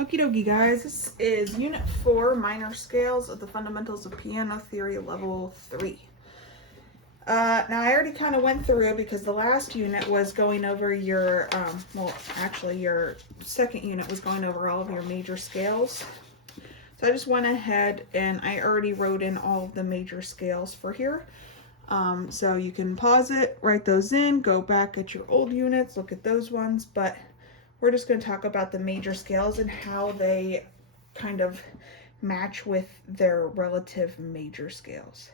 Okie dokie, guys. This is Unit 4, Minor Scales of the Fundamentals of Piano Theory, Level 3. Now, I already kind of went through it because the last unit was going over your, your second unit was going over all of your major scales. So I just went ahead and I already wrote in all of the major scales for here. So you can pause it, write those in, go back at your old units, look at those ones, but we're just going to talk about the major scales and how they kind of match with their relative major scales.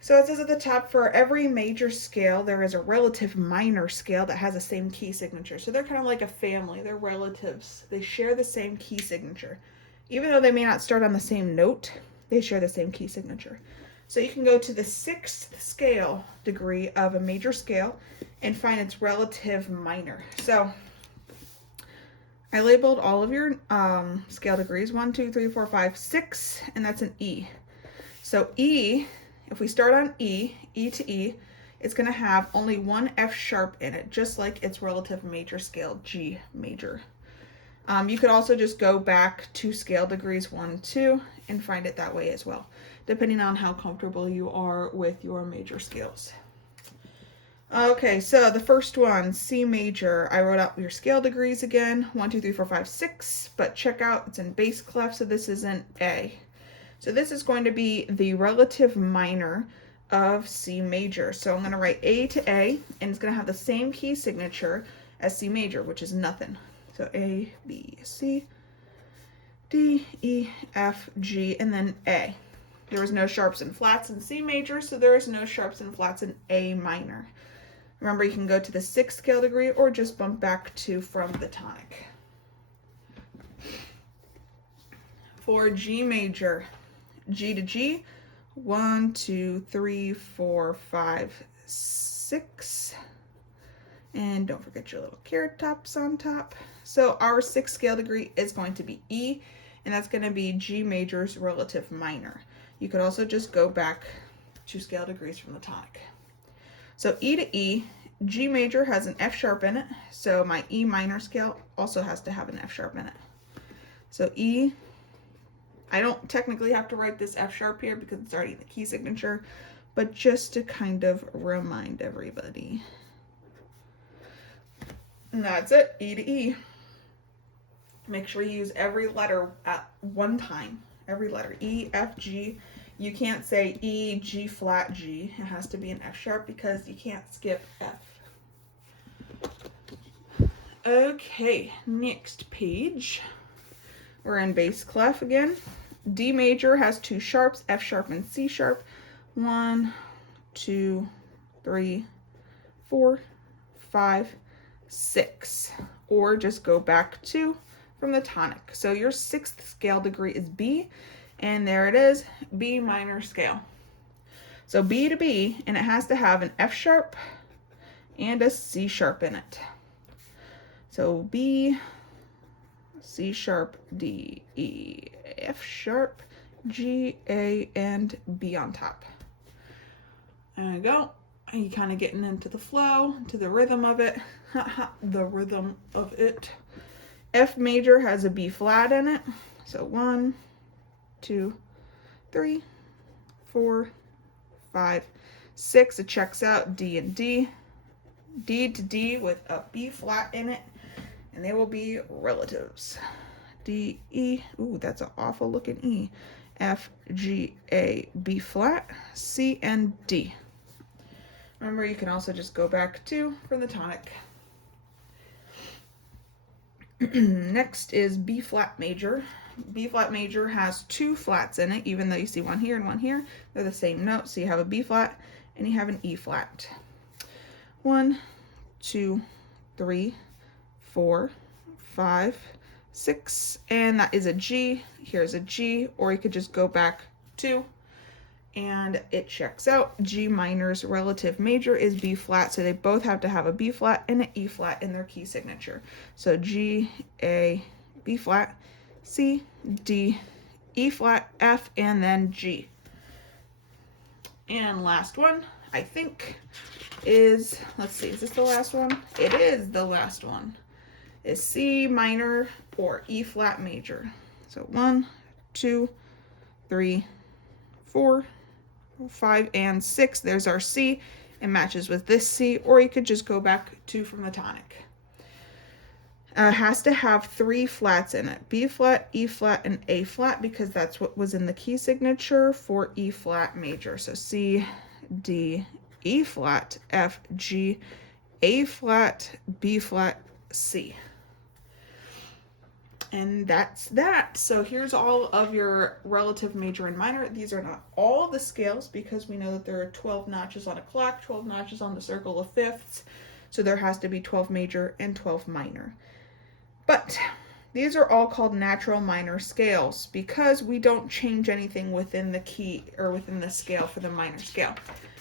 So it says at the top, for every major scale, there is a relative minor scale that has the same key signature. So they're kind of like a family. They're relatives. They share the same key signature. Even though they may not start on the same note, they share the same key signature. So you can go to the 6th scale degree of a major scale and find its relative minor. So I labeled all of your scale degrees, 1, 2, 3, 4, 5, 6, and that's an E. So E, if we start on E, E to E, it's going to have only one F sharp in it, just like its relative major scale, G major. You could also just go back to scale degrees 1, 2, and find it that way as well, depending on how comfortable you are with your major scales. Okay, so the first one, C major, I wrote out your scale degrees again, 1, 2, 3, 4, 5, 6, but check out, it's in bass clef, so this is an A. So this is going to be the relative minor of C major. So I'm going to write A to A, and it's going to have the same key signature as C major, which is nothing. So A, B, C, D, E, F, G, and then A. There was no sharps and flats in C major, so there is no sharps and flats in A minor. Remember, you can go to the 6th scale degree or just bump back to from the tonic. For G major, G to G, 1, 2, 3, 4, 5, 6. And don't forget your little carrot tops on top. So our 6th scale degree is going to be E, and that's going to be G major's relative minor. You could also just go back 2 scale degrees from the tonic. So E to E, G major has an F sharp in it, so my E minor scale also has to have an F sharp in it. So E, I don't technically have to write this F sharp here because it's already in the key signature, but just to kind of remind everybody. And that's it, E to E. Make sure you use every letter at one time. Every letter, E, F, G. You can't say E, G flat, G. It has to be an F sharp because you can't skip F. Okay, next page. We're in bass clef again. D major has 2 sharps, F sharp and C sharp. 1, 2, 3, 4, 5, 6. Or just go back 2 from the tonic. So your 6th scale degree is B, and there it is, B minor scale. So B to B, and it has to have an F sharp and a C sharp in it. So B, C sharp, D, E, F sharp, G, A, and B on top. There you go. You kind of getting into the flow, to the rhythm of it. The rhythm of it. F major has a B flat in it. So 1, 2, 3, 4, 5, 6. It checks out D and D. D to D with a B flat in it. And they will be relatives. D, E. Ooh, that's an awful looking E. F, G, A, B flat, C, and D. Remember, you can also just go back 2 from the tonic. Next is B flat major. B flat major has 2 flats in it, even though you see one here and one here. They're the same note, so you have a B flat and you have an E flat. 1, 2, 3, 4, 5, 6, and that is a G. Here's a G, or you could just go back 2, and it checks out. G minor's relative major is B flat, so they both have to have a B flat and an E flat in their key signature. So G, A, B flat, C, D, E flat, F, and then G. And last one, I think, is, let's see, is this the last one? It is the last one. is C minor or E flat major. So 1, 2, 3, 4, 5, and 6. There's our C. It matches with this C, or you could just go back 2 from the tonic. Has to have 3 flats in it, B flat, E flat, and A flat, because that's what was in the key signature for E flat major. So C, D, E flat, F, G, A flat, B flat, C. And that's that. So here's all of your relative major and minor. These are not all the scales, because we know that there are 12 notches on a clock, 12 notches on the circle of fifths. So there has to be 12 major and 12 minor. But these are all called natural minor scales because we don't change anything within the key or within the scale for the minor scale.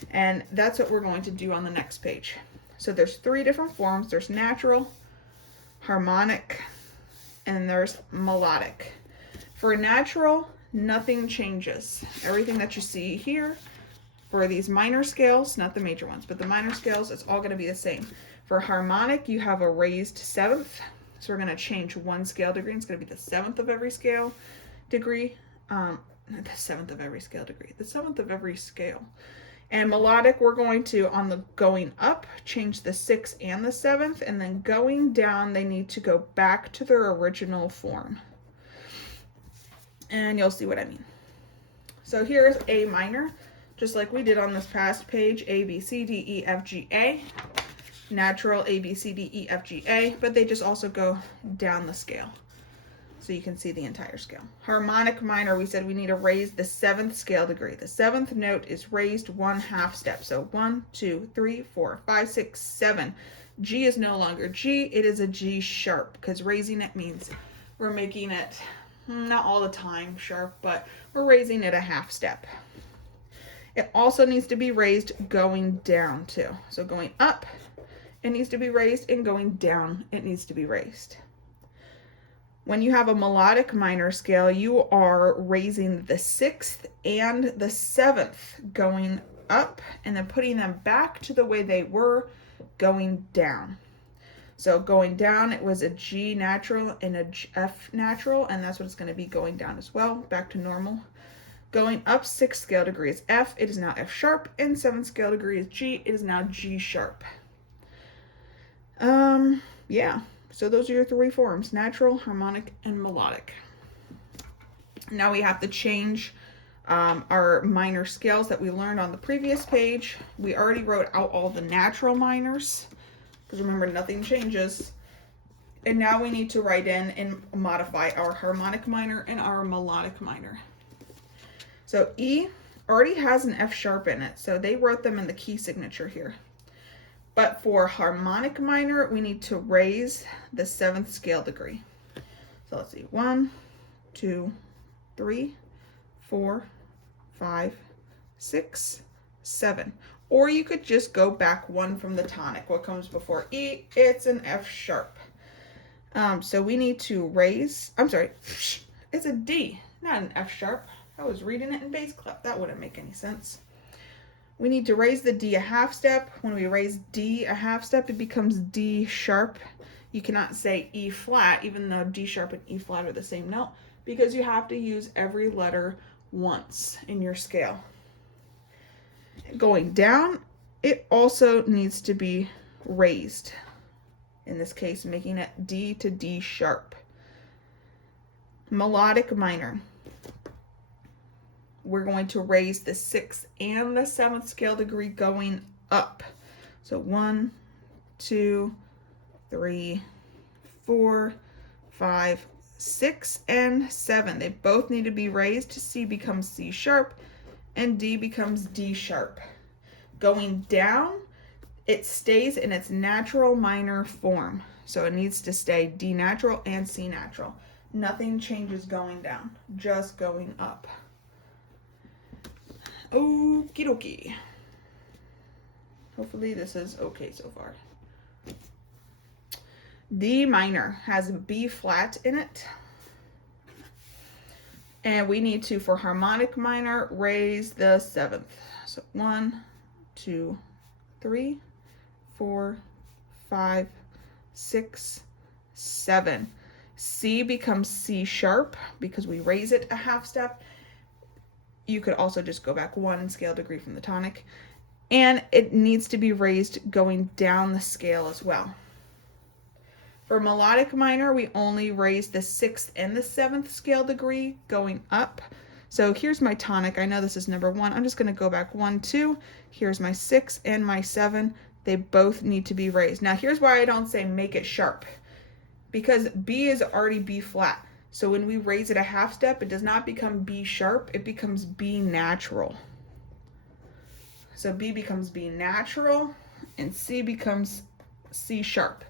And that's what we're going to do on the next page. So there's 3 different forms. There's natural, harmonic, and there's melodic. For natural, nothing changes. Everything that you see here for these minor scales, not the major ones, but the minor scales, it's all going to be the same. For harmonic, you have a raised 7th. So we're going to change 1 scale degree. It's going to be the 7th of every scale degree. Not the 7th of every scale degree. The 7th of every scale. And melodic, we're going to, on the going up, change the 6th and the 7th. And then going down, they need to go back to their original form. And you'll see what I mean. So here's A minor, just like we did on this past page. A, B, C, D, E, F, G, A. Natural A, B, C, D, E, F, G, A, but they just also go down the scale. So you can see the entire scale. Harmonic minor, we said we need to raise the 7th scale degree. The 7th note is raised 1/2 step. So 1, 2, 3, 4, 5, 6, 7. G is no longer G, it is a G sharp, because raising it means we're making it, not all the time sharp, but we're raising it a 1/2 step. It also needs to be raised going down too. So going up, it needs to be raised, and going down, it needs to be raised. When you have a melodic minor scale, you are raising the 6th and the 7th going up, and then putting them back to the way they were going down. So going down, it was a G natural and a F natural, and that's what it's going to be going down as well, back to normal. Going up 6 scale degrees F, it is now F sharp, and 7 scale degrees G, it is now G sharp. Yeah, so those are your 3 forms: natural, harmonic, and melodic. Now we have to change our minor scales that we learned on the previous page. We already wrote out all the natural minors, because remember, nothing changes. And now we need to write in and modify our harmonic minor and our melodic minor. So E already has an F sharp in it, so they wrote them in the key signature here. But for harmonic minor, we need to raise the 7th scale degree. So let's see, 1, 2, 3, 4, 5, 6, 7. Or you could just go back 1 from the tonic. What comes before E? It's an F sharp. So we need to raise, I'm sorry, it's a D, not an F sharp. I was reading it in bass clef. That wouldn't make any sense. We need to raise the D a 1/2 step. When we raise D a 1/2 step, it becomes D sharp. You cannot say E flat, even though D sharp and E flat are the same note, because you have to use every letter once in your scale. Going down, it also needs to be raised. In this case, making it D to D sharp. Melodic minor. We're going to raise the 6th and the 7th scale degree going up. So 1, 2, 3, 4, 5, 6, and 7. They both need to be raised. C becomes C sharp, and D becomes D sharp. Going down, it stays in its natural minor form. So it needs to stay D natural and C natural. Nothing changes going down, just going up. Okie dokie. Hopefully this is okay so far. D minor has a B flat in it. And we need to, for harmonic minor, raise the 7th. So 1, 2, 3, 4, 5, 6, 7. C becomes C sharp because we raise it a half step. You could also just go back 1 scale degree from the tonic. And it needs to be raised going down the scale as well. For melodic minor, we only raise the 6th and the 7th scale degree going up. So here's my tonic. I know this is number 1. I'm just going to go back 1, 2. Here's my 6 and my 7. They both need to be raised. Now here's why I don't say make it sharp. Because B is already B flat. So when we raise it a half step, it does not become B sharp. It becomes B natural. So B becomes B natural and C becomes C sharp.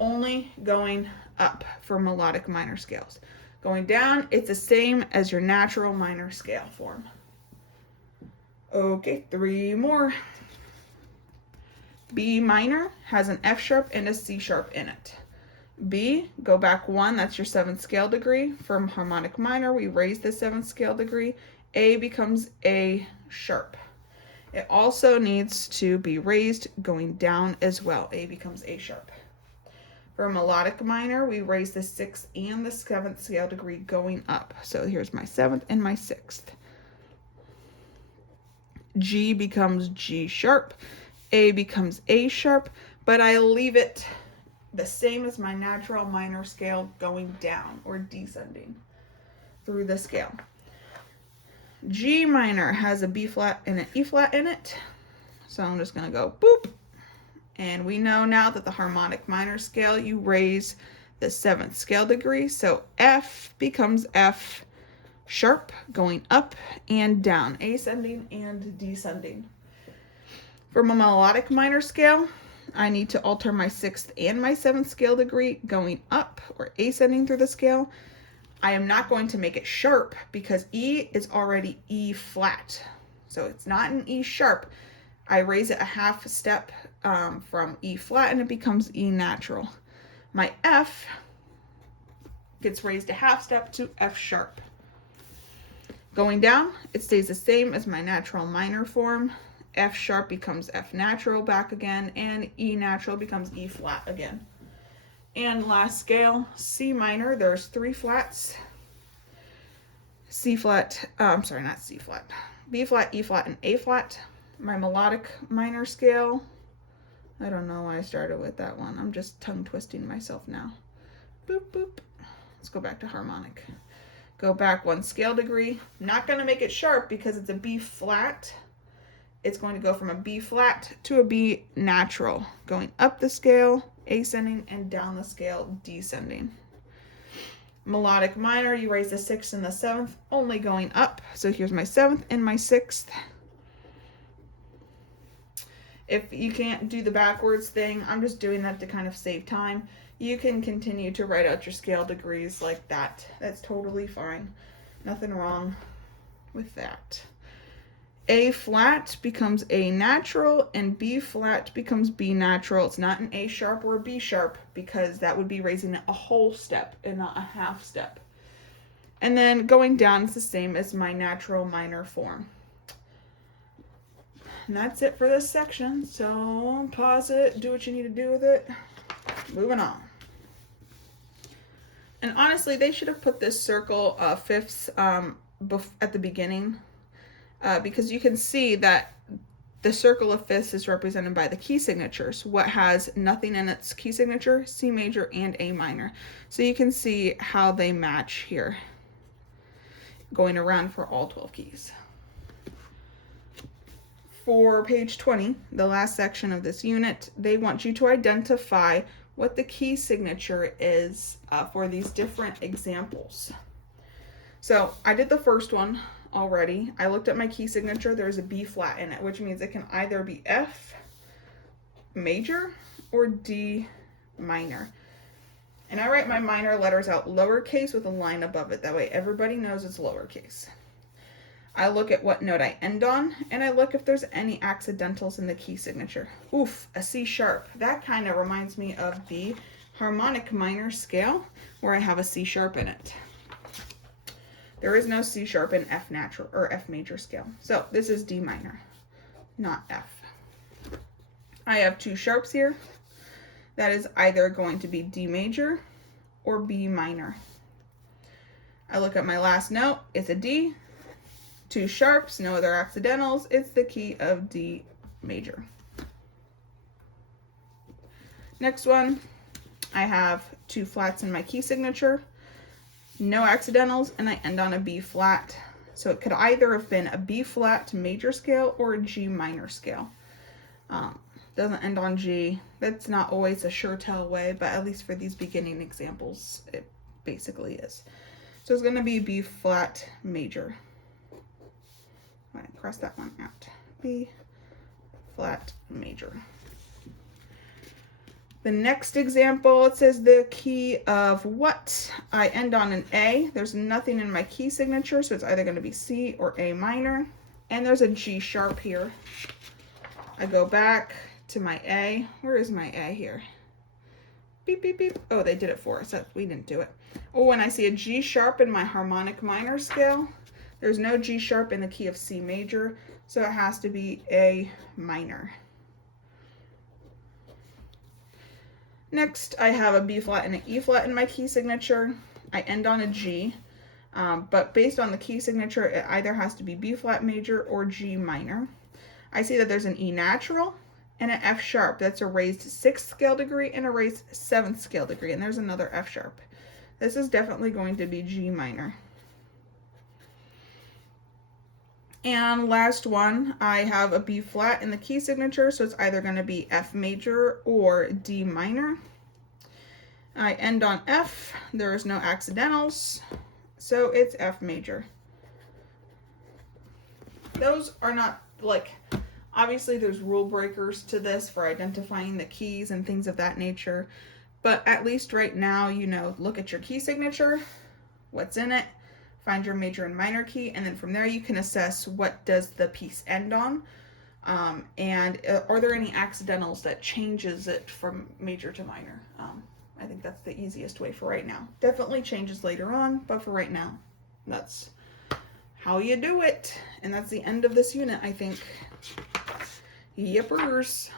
Only going up for melodic minor scales. Going down, it's the same as your natural minor scale form. Okay, 3 more. B minor has an F sharp and a C sharp in it. B, go back 1, that's your 7th scale degree. For harmonic minor, we raise the 7th scale degree. A becomes A sharp. It also needs to be raised going down as well. A becomes A sharp. For melodic minor, we raise the 6th and the 7th scale degree going up. So here's my 7th and my 6th. G becomes G sharp. A becomes A sharp, but I leave it the same as my natural minor scale going down or descending through the scale. G minor has a B flat and an E flat in it. So I'm just going to go boop. And we know now that the harmonic minor scale, you raise the 7th scale degree. So F becomes F sharp going up and down, ascending and descending. For my melodic minor scale, I need to alter my 6th and my 7th scale degree going up or ascending through the scale. I am not going to make it sharp because E is already E flat. So it's not an E sharp. I raise it a half step from E flat and it becomes E natural. My F gets raised a half step to F sharp. Going down, it stays the same as my natural minor form. F sharp becomes F natural back again, and E natural becomes E flat again. And last scale, C minor, there's 3 flats. C flat, not C flat. B flat, E flat, and A flat. My melodic minor scale, I don't know why I started with that one. I'm just tongue twisting myself now. Boop, boop. Let's go back to harmonic. Go back 1 scale degree. Not going to make it sharp because it's a B flat. It's going to go from a B flat to a B natural, going up the scale, ascending, and down the scale, descending. Melodic minor, you raise the 6th and the 7th, only going up. So here's my 7th and my 6th. If you can't do the backwards thing, I'm just doing that to kind of save time. You can continue to write out your scale degrees like that. That's totally fine. Nothing wrong with that. A flat becomes A natural and B flat becomes B natural. It's not an A sharp or a B sharp because that would be raising it a whole step and not a half step. And then going down is the same as my natural minor form. And that's it for this section. So pause it, do what you need to do with it. Moving on. And honestly, they should have put this circle fifths at the beginning. Because you can see that the circle of fifths is represented by the key signatures. What has nothing in its key signature? C major and A minor. So you can see how they match here, going around for all 12 keys. For page 20, the last section of this unit, they want you to identify what the key signature is for these different examples. So I did the first one already. I looked at my key signature. There's a B flat in it, which means it can either be F major or D minor. And I write my minor letters out lowercase with a line above it. That way everybody knows it's lowercase. I look at what note I end on, and I look if there's any accidentals in the key signature. Oof, a C sharp. That kind of reminds me of the harmonic minor scale, where I have a C sharp in it. There is no C sharp in F natural or F major scale. So this is D minor, not F. I have two sharps here. That is either going to be D major or B minor. I look at my last note, it's a D, 2 sharps, no other accidentals, it's the key of D major. Next one, I have 2 flats in my key signature, no accidentals, and I end on a B flat. So it could either have been a B flat major scale or a G minor scale. Doesn't end on G. That's not always a sure tell way, but at least for these beginning examples, it basically is. So it's going to be B flat major. I'm going to cross that one out. B flat major. The next example, it says the key of what? I end on an A. There's nothing in my key signature, so it's either going to be C or A minor. And there's a G sharp here. I go back to my A. Where is my A here? Beep, beep, beep. Oh, they did it for us. We didn't do it. Oh, when I see a G sharp in my harmonic minor scale, there's no G sharp in the key of C major, so it has to be A minor. Next, I have a B flat and an E flat in my key signature. I end on a G, but based on the key signature, it either has to be B flat major or G minor. I see that there's an E natural and an F sharp. That's a raised 6th scale degree and a raised 7th scale degree, and there's another F sharp. This is definitely going to be G minor. And last one, I have a B flat in the key signature, so it's either going to be F major or D minor. I end on F, there is no accidentals, so it's F major. Those are not, like, obviously there's rule breakers to this for identifying the keys and things of that nature, but at least right now, you know, look at your key signature, what's in it, find your major and minor key, and then from there you can assess what does the piece end on, and are there any accidentals that changes it from major to minor. I think that's the easiest way for right now. Definitely changes later on, but for right now, that's how you do it. And that's the end of this unit, I think. Yippers.